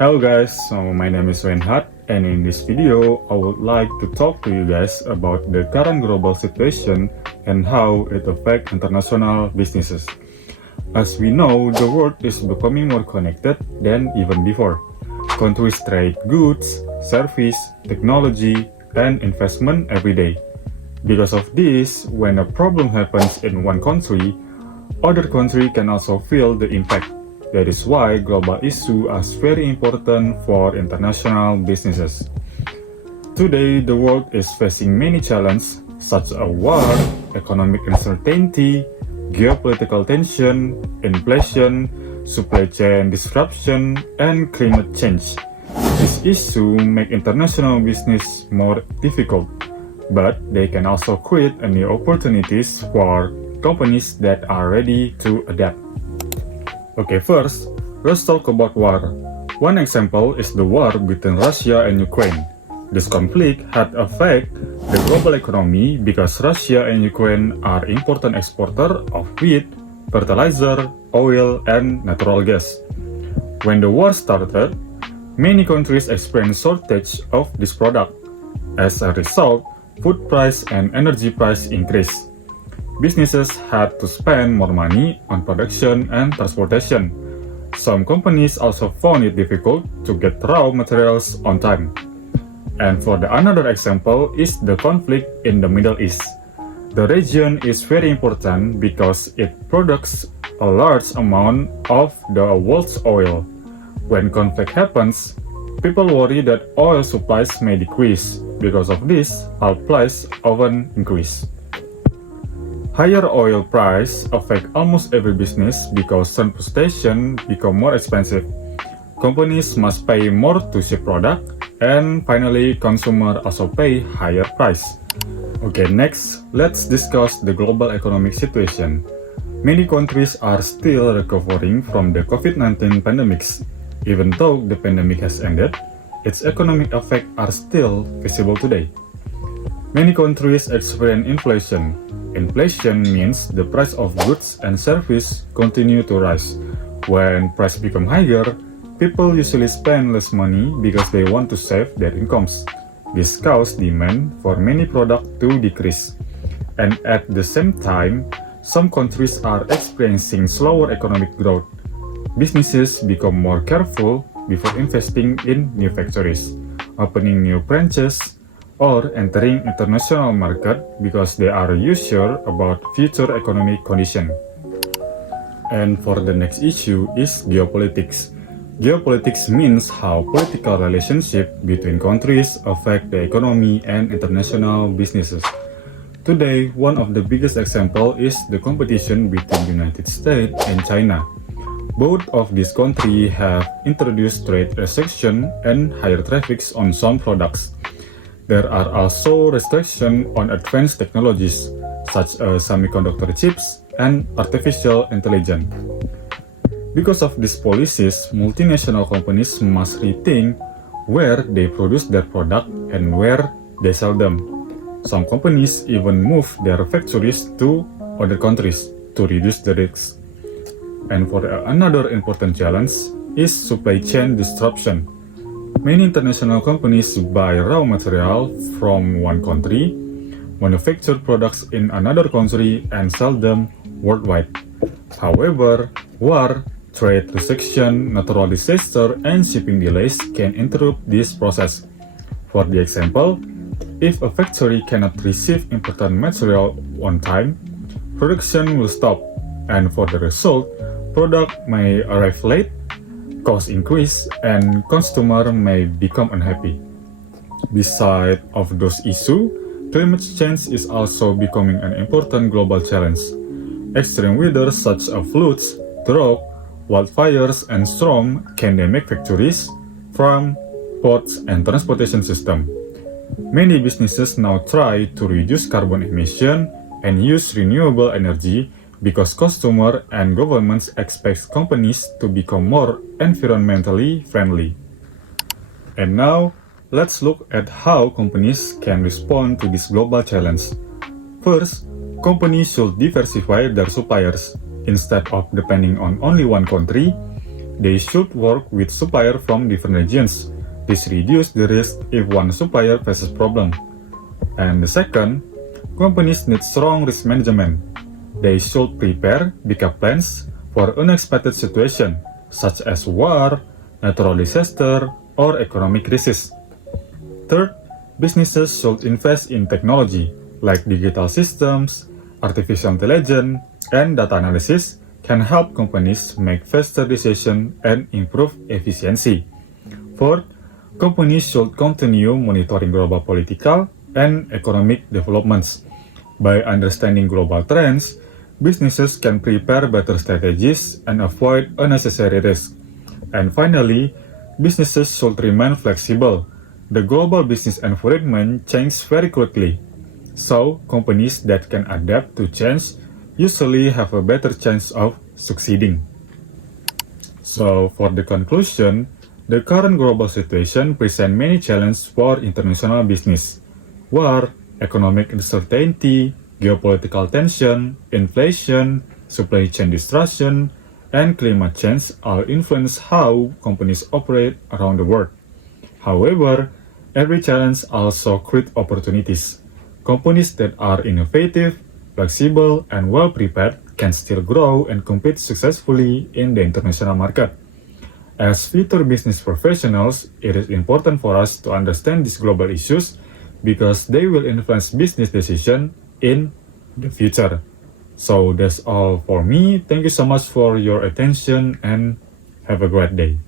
Hello guys, so my name is Reinhard, and in this video I would like to talk to you guys about the current global situation and how it affects international businesses. As we know, the world is becoming more connected than even before. Countries trade goods, service, technology, and investment every day. Because of this, when a problem happens in one country, other country can also feel the impact. That is why global issues are very important for international businesses. Today, the world is facing many challenges such as war, economic uncertainty, geopolitical tension, inflation, supply chain disruption, and climate change. These issues make international business more difficult, but they can also create new opportunities for companies that are ready to adapt. Okay, first, let's talk about war. One example is the war between Russia and Ukraine. This conflict had affected the global economy because Russia and Ukraine are important exporters of wheat, fertilizer, oil, and natural gas. When the war started, many countries experienced shortage of this product. As a result, food price and energy price increased. Businesses had to spend more money on production and transportation. Some companies also found it difficult to get raw materials on time. And for the another example is the conflict in the Middle East. The region is very important because it produces a large amount of the world's oil. When conflict happens, people worry that oil supplies may decrease. Because of this, oil price often increase. Higher oil price affect almost every business because transportation become more expensive. Companies must pay more to ship product, and finally, consumer also pay higher price. Okay, next, let's discuss the global economic situation. Many countries are still recovering from the COVID-19 pandemics. Even though the pandemic has ended, its economic effects are still visible today. Many countries experience inflation. Inflation means the price of goods and services continue to rise. When price become higher, people usually spend less money because they want to save their incomes. This causes demand for many products to decrease. And at the same time, some countries are experiencing slower economic growth. Businesses become more careful before investing in new factories, opening new branches, or entering international market because they are unsure about future economic condition. And for the next issue is geopolitics. Geopolitics means how political relationship between countries affect the economy and international businesses. Today, one of the biggest example is the competition between the United States and China. Both of these countries have introduced trade restrictions and higher tariffs on some products. There are also restrictions on advanced technologies, such as semiconductor chips and artificial intelligence. Because of these policies, multinational companies must rethink where they produce their product and where they sell them. Some companies even move their factories to other countries to reduce the risks. And for another important challenge is supply chain disruption. Many international companies buy raw material from one country, manufacture products in another country, and sell them worldwide. However, war, trade restriction, natural disaster, and shipping delays can interrupt this process. For the example, if a factory cannot receive important material on time, production will stop, and for the result, product may arrive late, cost increase, and consumer may become unhappy. Beside of those issues, climate change is also becoming an important global challenge. Extreme weather such as floods, drought, wildfires, and storms can damage factories, farms, ports, and transportation system. Many businesses now try to reduce carbon emission and use renewable energy because customers and governments expect companies to become more environmentally friendly. And now, let's look at how companies can respond to this global challenge. First, companies should diversify their suppliers. Instead of depending on only one country, they should work with suppliers from different regions. This reduces the risk if one supplier faces problem. And the second, companies need strong risk management. They should prepare backup plans for unexpected situations such as war, natural disaster, or economic crisis. Third, businesses should invest in technology like digital systems, artificial intelligence, and data analysis can help companies make faster decisions and improve efficiency. Fourth, companies should continue monitoring global political and economic developments. By understanding global trends, businesses can prepare better strategies and avoid unnecessary risks. And finally, businesses should remain flexible. The global business environment changes very quickly, so companies that can adapt to change usually have a better chance of succeeding. So, for the conclusion, the current global situation presents many challenges for international business. War, economic uncertainty, geopolitical tension, inflation, supply chain disruption, and climate change all influence how companies operate around the world. However, every challenge also creates opportunities. Companies that are innovative, flexible, and well prepared can still grow and compete successfully in the international market. As future business professionals, it is important for us to understand these global issues because they will influence business decisions in the future. So that's all for me. Thank you so much for your attention and have a great day.